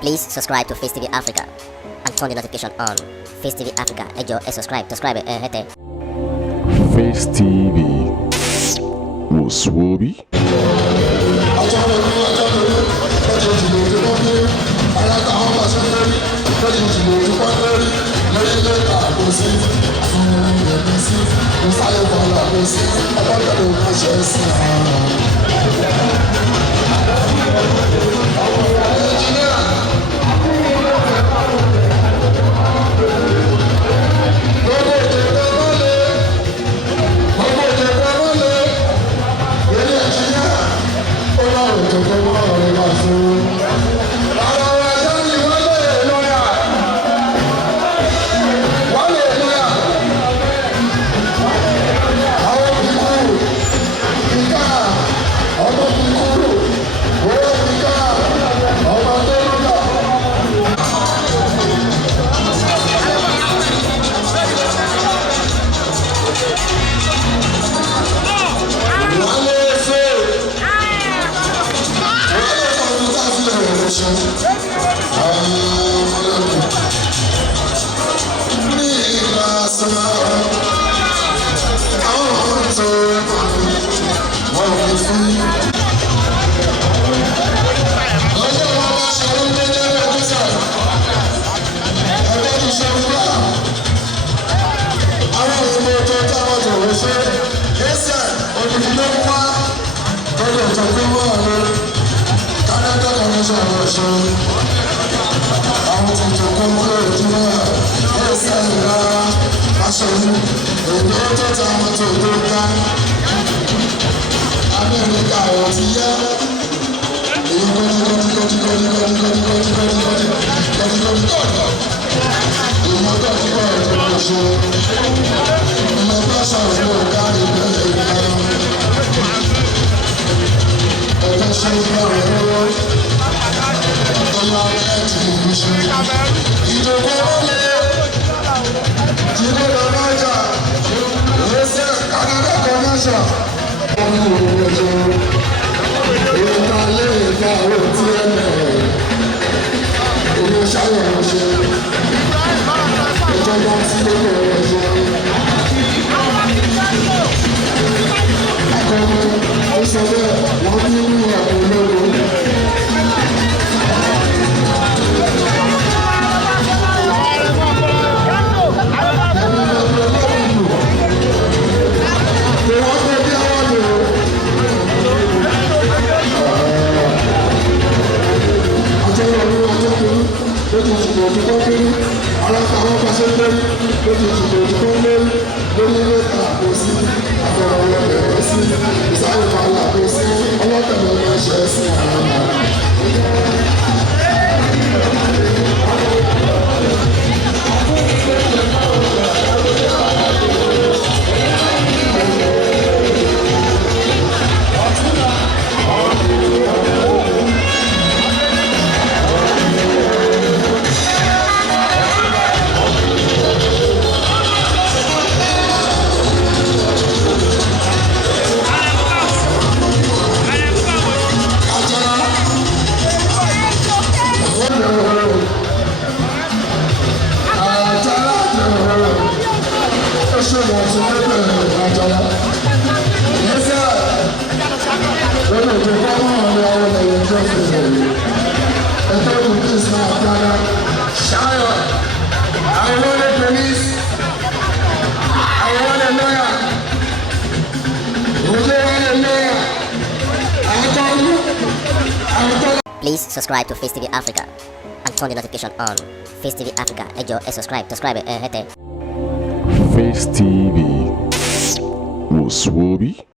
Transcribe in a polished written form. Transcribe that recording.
Please subscribe to Face TV Africa and turn the notification on. Face TV Africa, ẹ jọ̀ọ́ ẹ subscribe ẹ hẹ́tẹ̀. Face TV wò sùwòbí. Please subscribe to Face TV Africa and turn the notification on. Face TV Africa, ẹ jọ̀ọ́ ẹ subscribe ẹ hẹ́tẹ̀. Face TV wò sùwòbí.